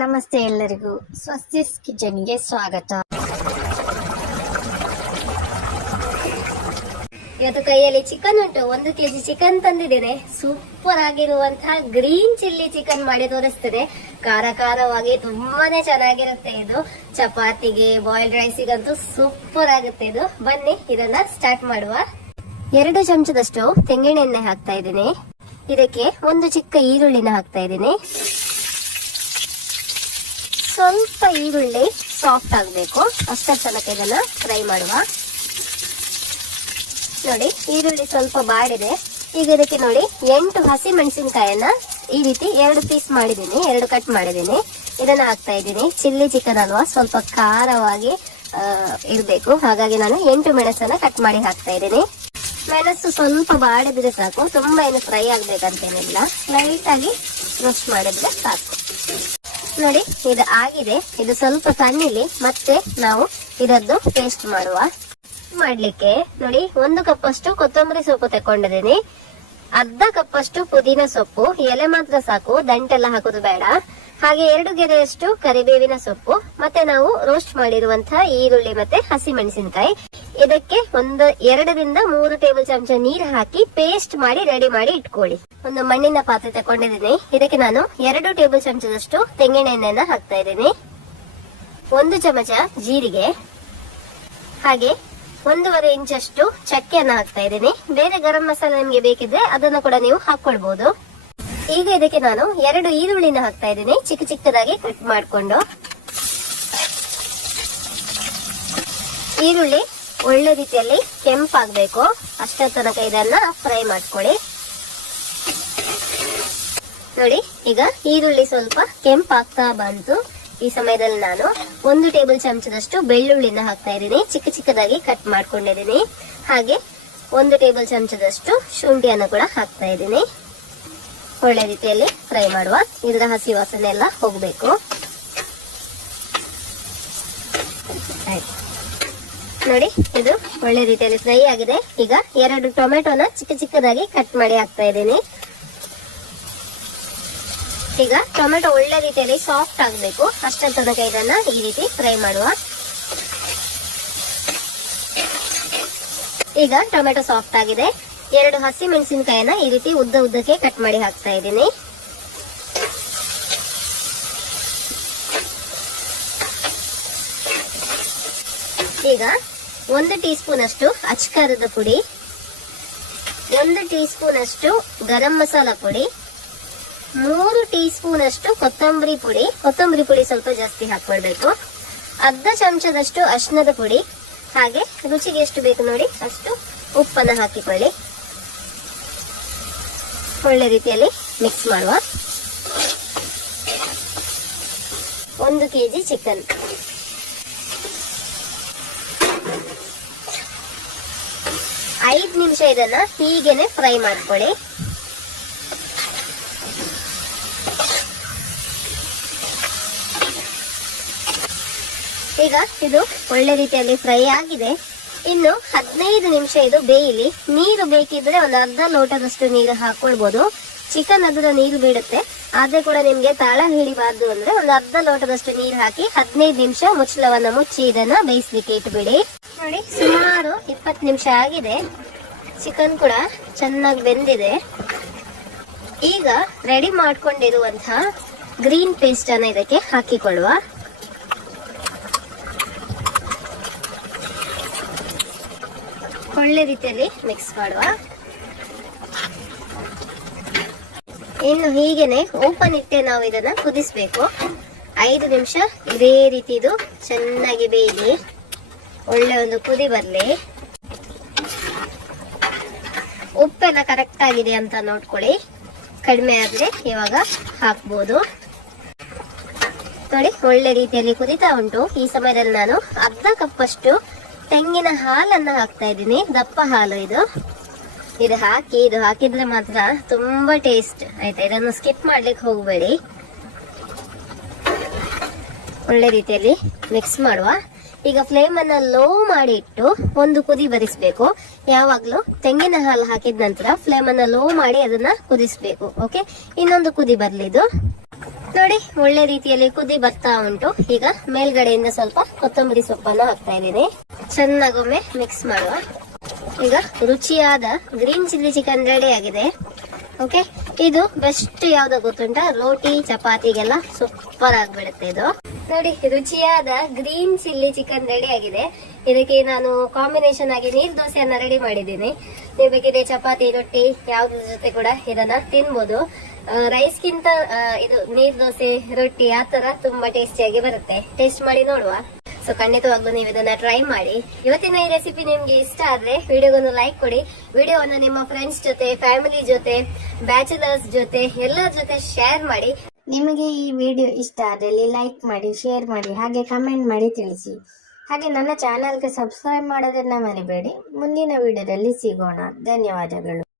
ನಮಸ್ತೆ ಎಲ್ಲರಿಗೂ ಸ್ವಸ್ತಿಸ್ ಕಿಚನ್ಗೆ ಸ್ವಾಗತ. ಇವತ್ತು ಕೈಯಲ್ಲಿ ಚಿಕನ್ ಉಂಟು. 1 kg ಚಿಕನ್ ತಂದಿದ್ದೇನೆ. ಸೂಪರ್ ಆಗಿರುವಂತಹ ಗ್ರೀನ್ ಚಿಲ್ಲಿ ಚಿಕನ್ ಮಾಡಿ ತೋರಿಸ್ತೇನೆ. ಖಾರ ಖಾರವಾಗಿ ತುಂಬಾನೇ ಚೆನ್ನಾಗಿರುತ್ತೆ ಇದು. ಚಪಾತಿಗೆ, ಬಾಯ್ಲ್ಡ್ ರೈಸಿಗಂತೂ ಸೂಪರ್ ಆಗುತ್ತೆ ಇದು. ಬನ್ನಿ ಇದನ್ನ ಸ್ಟಾರ್ಟ್ ಮಾಡುವ. 2 ಚಮಚದಷ್ಟು ತೆಂಗಿನ ಎಣ್ಣೆ ಹಾಕ್ತಾ ಇದ್ದೀನಿ. ಇದಕ್ಕೆ 1 ಚಿಕ್ಕ ಈರುಳ್ಳಿನ ಹಾಕ್ತಾ ಇದ್ದೀನಿ. ಸ್ವಲ್ಪ ಈರುಳ್ಳಿ ಸಾಫ್ಟ್ ಆಗಬೇಕು, ಅಷ್ಟರ ತನಕ ಇದನ್ನ ಫ್ರೈ ಮಾಡುವ. ನೋಡಿ, ಈರುಳ್ಳಿ ಸ್ವಲ್ಪ ಬಾಡಿದೆ. ಈಗ ಇದಕ್ಕೆ ನೋಡಿ 8 ಹಸಿ ಮೆಣಸಿನಕಾಯನ್ನ ಈ ರೀತಿ 2 ಪೀಸ್ ಮಾಡಿದ್ದೀನಿ, 2 ಕಟ್ ಮಾಡಿದ್ದೀನಿ. ಇದನ್ನ ಹಾಕ್ತಾ ಇದ್ದೀನಿ. ಚಿಲ್ಲಿ ಚಿಕನ್ ಅಲ್ವಾ, ಸ್ವಲ್ಪ ಖಾರವಾಗಿ ಇರಬೇಕು, ಹಾಗಾಗಿ ನಾನು 8 ಮೆಣಸನ್ನ ಕಟ್ ಮಾಡಿ ಹಾಕ್ತಾ ಇದ್ದೀನಿ. ಮೆಣಸು ಸ್ವಲ್ಪ ಬಾಡಿದ್ರೆ ಸಾಕು, ತುಂಬಾ ಏನು ಫ್ರೈ ಆಗ್ಬೇಕಂತೇನಿಲ್ಲ, ಲೈಟ್ ಆಗಿ ರೋಸ್ಟ್ ಮಾಡಿದ್ರೆ ಸಾಕು. ನೋಡಿ, ಇದು ಆಗಿದೆ. ಇದು ಸ್ವಲ್ಪ ತಣ್ಣಿಲಿ ಮತ್ತೆ ನಾವು ಇದದ್ದು ಪೇಸ್ಟ್ ಮಾಡ್ಲಿಕ್ಕೆ ನೋಡಿ 1 ಕಪ್ ಅಷ್ಟು ಕೊತ್ತಂಬರಿ ಸೊಪ್ಪು ತಕೊಂಡಿದ್ದೀನಿ. ಅರ್ಧ ಕಪ್ ಅಷ್ಟು ಪುದೀನ ಸೊಪ್ಪು, ಎಲೆ ಮಾತ್ರ ಸಾಕು, ದಂಟೆಲ್ಲ ಹಾಕೋದು ಬೇಡ. ಹಾಗೆ 2 ಗೆರೆಯಷ್ಟು ಕರಿಬೇವಿನ ಸೊಪ್ಪು, ಮತ್ತೆ ನಾವು ರೋಸ್ಟ್ ಮಾಡಿರುವಂತಹ ಈರುಳ್ಳಿ ಮತ್ತೆ ಹಸಿ ಮೆಣಸಿನಕಾಯಿ. ಇದಕ್ಕೆ 2 ರಿಂದ 3 ಟೇಬಲ್ ಚಮಚ ನೀರು ಹಾಕಿ ಪೇಸ್ಟ್ ಮಾಡಿ ರೆಡಿ ಮಾಡಿ ಇಟ್ಕೊಳ್ಳಿ. ಒಂದು ಮಣ್ಣಿನ ಪಾತ್ರೆ ತಕೊಂಡಿದ್ದೀನಿ. ಇದಕ್ಕೆ ನಾನು 2 ಟೇಬಲ್ ಚಮಚದಷ್ಟು ತೆಂಗಿನ ಎಣ್ಣೆಯನ್ನ ಹಾಕ್ತಾ ಇದ್ದೀನಿ. 1 ಚಮಚ ಜೀರಿಗೆ, ಹಾಗೆ 1.5 ಇಂಚಷ್ಟು ಚಕ್ಕೆಯನ್ನ ಹಾಕ್ತಾ ಇದ್ದೀನಿ. ಬೇರೆ ಗರಂ ಮಸಾಲೆ ನಿಮ್ಗೆ ಬೇಕಿದ್ರೆ ಅದನ್ನು ಕೂಡ ನೀವು ಹಾಕೊಳ್ಬಹುದು. ಈಗ ಇದಕ್ಕೆ ನಾನು 2 ಈರುಳ್ಳಿನ ಹಾಕ್ತಾ ಇದ್ದೀನಿ, ಚಿಕ್ಕ ಚಿಕ್ಕದಾಗಿ ಕಟ್ ಮಾಡಿಕೊಂಡು. ಈರುಳ್ಳಿ ಒಳ್ಳೆ ರೀತಿಯಲ್ಲಿ ಕೆಂಪಾಗಬೇಕು, ಅಷ್ಟರ ತನಕ ಇದನ್ನ ಫ್ರೈ ಮಾಡ್ಕೊಳ್ಳಿ. ನೋಡಿ, ಈಗ ಈರುಳ್ಳಿ ಸ್ವಲ್ಪ ಕೆಂಪಾಗ್ತಾ ಬಂತು. ಈ ಸಮಯದಲ್ಲಿ ನಾನು 1 ಟೇಬಲ್ ಚಮಚದಷ್ಟು ಬೆಳ್ಳುಳ್ಳಿನ ಹಾಕ್ತಾ ಇದ್ದೀನಿ, ಚಿಕ್ಕ ಚಿಕ್ಕದಾಗಿ ಕಟ್ ಮಾಡ್ಕೊಂಡಿದ್ದೀನಿ. ಹಾಗೆ 1 ಟೇಬಲ್ ಚಮಚದಷ್ಟು ಶುಂಠಿಯನ್ನು ಕೂಡ ಹಾಕ್ತಾ ಇದ್ದೀನಿ. ಒಳ್ಳೆ ರೀತಿಯಲ್ಲಿ ಫ್ರೈ ಮಾಡುವ, ಇದರ ಹಸಿ ವಾಸನೆ ಎಲ್ಲ ಹೋಗ್ಬೇಕು. ನೋಡಿ, ಇದು ಒಳ್ಳೆ ರೀತಿಯಲ್ಲಿ ಫ್ರೈ ಆಗಿದೆ. ಈಗ 2 ಟೊಮೆಟೊನ ಚಿಕ್ಕ ಚಿಕ್ಕದಾಗಿ ಕಟ್ ಮಾಡಿ ಹಾಕ್ತಾ ಇದ್ದೀನಿ. ಈಗ ಟೊಮೆಟೊ ಒಳ್ಳೆ ರೀತಿಯಲ್ಲಿ ಸಾಫ್ಟ್ ಆಗಬೇಕು, ಅಷ್ಟರ ತನಕ ಇದನ್ನ ಈ ರೀತಿ ಫ್ರೈ ಮಾಡುವ. ಈಗ ಟೊಮೆಟೊ ಸಾಫ್ಟ್ ಆಗಿದೆ. 2 ಹಸಿ ಮೆಣಸಿನಕಾಯನ್ನ ಈ ರೀತಿ ಉದ್ದಕ್ಕೆ ಕಟ್ ಮಾಡಿ ಹಾಕ್ತಾ ಇದ್ದೀನಿ. ಈಗ 1 ಟೀ ಸ್ಪೂನ್ ಅಷ್ಟು ಅಚ್ಕಾರದ ಪುಡಿ, 1 ಟೀ ಸ್ಪೂನ್ ಅಷ್ಟು ಗರಂ ಮಸಾಲಾ ಪುಡಿ, 3 ಟೀ ಸ್ಪೂನ್ ಅಷ್ಟು ಕೊತ್ತಂಬರಿ ಪುಡಿ ಸ್ವಲ್ಪ ಜಾಸ್ತಿ ಹಾಕೊಳ್ಬೇಕು. ಅರ್ಧ ಚಮಚದಷ್ಟು ಅರಿಶಿಣದ ಪುಡಿ, ಹಾಗೆ ರುಚಿಗೆ ಎಷ್ಟು ಬೇಕು ನೋಡಿ ಅಷ್ಟು ಉಪ್ಪನ್ನ ಹಾಕಿಕೊಳ್ಳಿ. ಒಳ್ಳೆ ರೀತಿಯಲ್ಲಿ ಮಿಕ್ಸ್ ಮಾಡುವ. 1 kg ಚಿಕನ್. ಐದು ನಿಮಿಷ ಇದನ್ನ ಹೀಗೇನೆ ಫ್ರೈ ಮಾಡ್ಕೊಳ್ಳಿ. ಈಗ ಇದು ಒಳ್ಳೆ ರೀತಿಯಲ್ಲಿ ಫ್ರೈ ಆಗಿದೆ. ಇನ್ನು 15 ನಿಮಿಷ ಇದು ಬೇಯಲಿ. ನೀರು ಬೇಕಿದ್ರೆ ಒಂದು ಅರ್ಧ ಲೋಟದಷ್ಟು ನೀರು ಹಾಕೊಳ್ಬಹುದು. ಚಿಕನ್ ಅದರ ನೀರು ಬಿಡುತ್ತೆ, ಆದ್ರೆ ಕೂಡ ನಿಮ್ಗೆ ತಾಳ ಹಿಡಿಬಾರ್ದು ಅಂದ್ರೆ ಒಂದು ಅರ್ಧ ಲೋಟದಷ್ಟು ನೀರು ಹಾಕಿ 15 ನಿಮಿಷ ಮುಚ್ಚಳವನ್ನ ಮುಚ್ಚಿ ಇದನ್ನ ಬೇಯಿಸ್ಲಿಕ್ಕೆ ಇಟ್ಬಿಡಿ. ನೋಡಿ, ಸುಮಾರು 20 ನಿಮಿಷ ಆಗಿದೆ. ಚಿಕನ್ ಕೂಡ ಚೆನ್ನಾಗಿ ಬೆಂದಿದೆ. ಈಗ ರೆಡಿ ಮಾಡ್ಕೊಂಡಿರುವಂತಹ ಗ್ರೀನ್ ಪೇಸ್ಟ್ ಅನ್ನ ಇದಕ್ಕೆ ಹಾಕಿಕೊಳ್ಳುವ. ಒಳ್ಳೆ ರೀತಿಯಲ್ಲಿ ಮಿಕ್ಸ್ ಮಾಡುವ. ಇನ್ನು ಹೀಗೇನೆ ಓಪನ್ ಇಟ್ಟೆ ನಾವು ಇದನ್ನ ಕುದಿಸ್ಬೇಕು. 5 ನಿಮಿಷ ಇದೇ ರೀತಿ ಇದು ಚೆನ್ನಾಗಿ ಬೇಯಲಿ, ಒಳ್ಳೆ ಒಂದು ಕುದಿ ಬರ್ಲಿ. ಉಪ್ಪೆಲ್ಲ ಕರೆಕ್ಟ್ ಆಗಿದೆ ಅಂತ ನೋಡ್ಕೊಳ್ಳಿ. ಕಡಿಮೆ ಆದ್ರೆ ಇವಾಗ ಹಾಕ್ಬೋದು. ನೋಡಿ, ಒಳ್ಳೆ ರೀತಿಯಲ್ಲಿ ಕುದಿತಾ ಉಂಟು. ಈ ಸಮಯದಲ್ಲಿ ನಾನು ಅರ್ಧ ಕಪ್ ಅಷ್ಟು ತೆಂಗಿನ ಹಾಲನ್ನ ಹಾಕ್ತಾ ಇದ್ದೀನಿ, ದಪ್ಪ ಹಾಲು ಇದು ಹಾಕಿದ್ರೆ ಮಾತ್ರ ತುಂಬಾ ಟೇಸ್ಟ್ ಆಯ್ತಾ. ಇದನ್ನು ಸ್ಕಿಪ್ ಮಾಡ್ಲಿಕ್ಕೆ ಹೋಗಬೇಡಿ. ಒಳ್ಳೆ ರೀತಿಯಲ್ಲಿ ಮಿಕ್ಸ್ ಮಾಡುವ. ಈಗ ಫ್ಲೇಮ್ ಅನ್ನ ಲೋ ಮಾಡಿ ಇಟ್ಟು ಒಂದು ಕುದಿ ಬರಿಸಬೇಕು. ಯಾವಾಗ್ಲೂ ತೆಂಗಿನ ಹಾಲು ಹಾಕಿದ ನಂತರ ಫ್ಲೇಮ್ ಅನ್ನ ಲೋ ಮಾಡಿ ಅದನ್ನ ಕುದಿಸ್ಬೇಕು. ಓಕೆ, ಇನ್ನೊಂದು ಕುದಿ ಬರ್ಲಿದು. ನೋಡಿ ಒಳ್ಳೆ ರೀತಿಯಲ್ಲಿ ಕುದಿ ಬರ್ತಾ ಉಂಟು. ಈಗ ಮೇಲ್ಗಡೆಯಿಂದ ಸ್ವಲ್ಪ ಕೊತ್ತಂಬರಿ ಸೊಪ್ಪನ್ನು ಹಾಕ್ತಾ ಇದ್ದೀನಿ. ಚೆನ್ನಾಗೊಮ್ಮೆ ಮಿಕ್ಸ್ ಮಾಡುವ. ಈಗ ರುಚಿಯಾದ ಗ್ರೀನ್ ಚಿಲ್ಲಿ ಚಿಕನ್ ರೆಡಿ ಆಗಿದೆ. ಓಕೆ, ಇದು ಬೆಸ್ಟ್ ಯಾವ್ದು ಗೊತ್ತುಂಟ, ರೋಟಿ ಚಪಾತಿಗೆಲ್ಲ ಸೂಪರ್ ಆಗ್ಬಿಡುತ್ತೆ ಇದು. ನೋಡಿ ರುಚಿಯಾದ ಗ್ರೀನ್ ಚಿಲ್ಲಿ ಚಿಕನ್ ರೆಡಿ ಆಗಿದೆ. ಇದಕ್ಕೆ ನಾನು ಕಾಂಬಿನೇಷನ್ ಆಗಿ ನೀರ್ ದೋಸೆಯನ್ನ ರೆಡಿ ಮಾಡಿದ್ದೀನಿ. ನೀವು ಬೇಕಿದ್ರೆ ಚಪಾತಿ ರೊಟ್ಟಿ ಯಾವ್ದ್ರ ಜೊತೆ ಕೂಡ ಇದನ್ನ ತಿನ್ಬೋದು. ರೈಸ್ ಗಿಂತ ಇದು ನೀರ್ ದೋಸೆ ರೊಟ್ಟಿ ಆತರ ತುಂಬಾ ಟೇಸ್ಟಿಯಾಗಿ ಬರುತ್ತೆ. ಟೇಸ್ಟ್ ಮಾಡಿ ನೋಡುವ. ಸೊ ಖಂಡಿತವಾಗ್ಲೂ ನೀವು ಇದನ್ನ ಟ್ರೈ ಮಾಡಿ. ಇವತ್ತಿನ ಈ ರೆಸಿಪಿ ನಿಮ್ಗೆ ಇಷ್ಟ ಆದ್ರೆ ವಿಡಿಯೋಗೊಂದು ಲೈಕ್ ಕೊಡಿ. ವಿಡಿಯೋವನ್ನು ನಿಮ್ಮ ಫ್ರೆಂಡ್ಸ್ ಜೊತೆ, ಫ್ಯಾಮಿಲಿ ಜೊತೆ, ಬ್ಯಾಚುಲರ್ಸ್ ಜೊತೆ ಎಲ್ಲರ ಜೊತೆ ಶೇರ್ ಮಾಡಿ. ನಿಮಗೆ ಈ ವಿಡಿಯೋ ಇಷ್ಟ ಆದಲ್ಲಿ ಲೈಕ್ ಮಾಡಿ, ಶೇರ್ ಮಾಡಿ, ಹಾಗೆ ಕಮೆಂಟ್ ಮಾಡಿ ತಿಳಿಸಿ. ಹಾಗೆ ನನ್ನ ಚಾನೆಲ್ಗೆ ಸಬ್ಸ್ಕ್ರೈಬ್ ಮಾಡೋದನ್ನ ಮರಿಬೇಡಿ. ಮುಂದಿನ ವಿಡಿಯೋದಲ್ಲಿ ಸಿಗೋಣ. ಧನ್ಯವಾದಗಳು.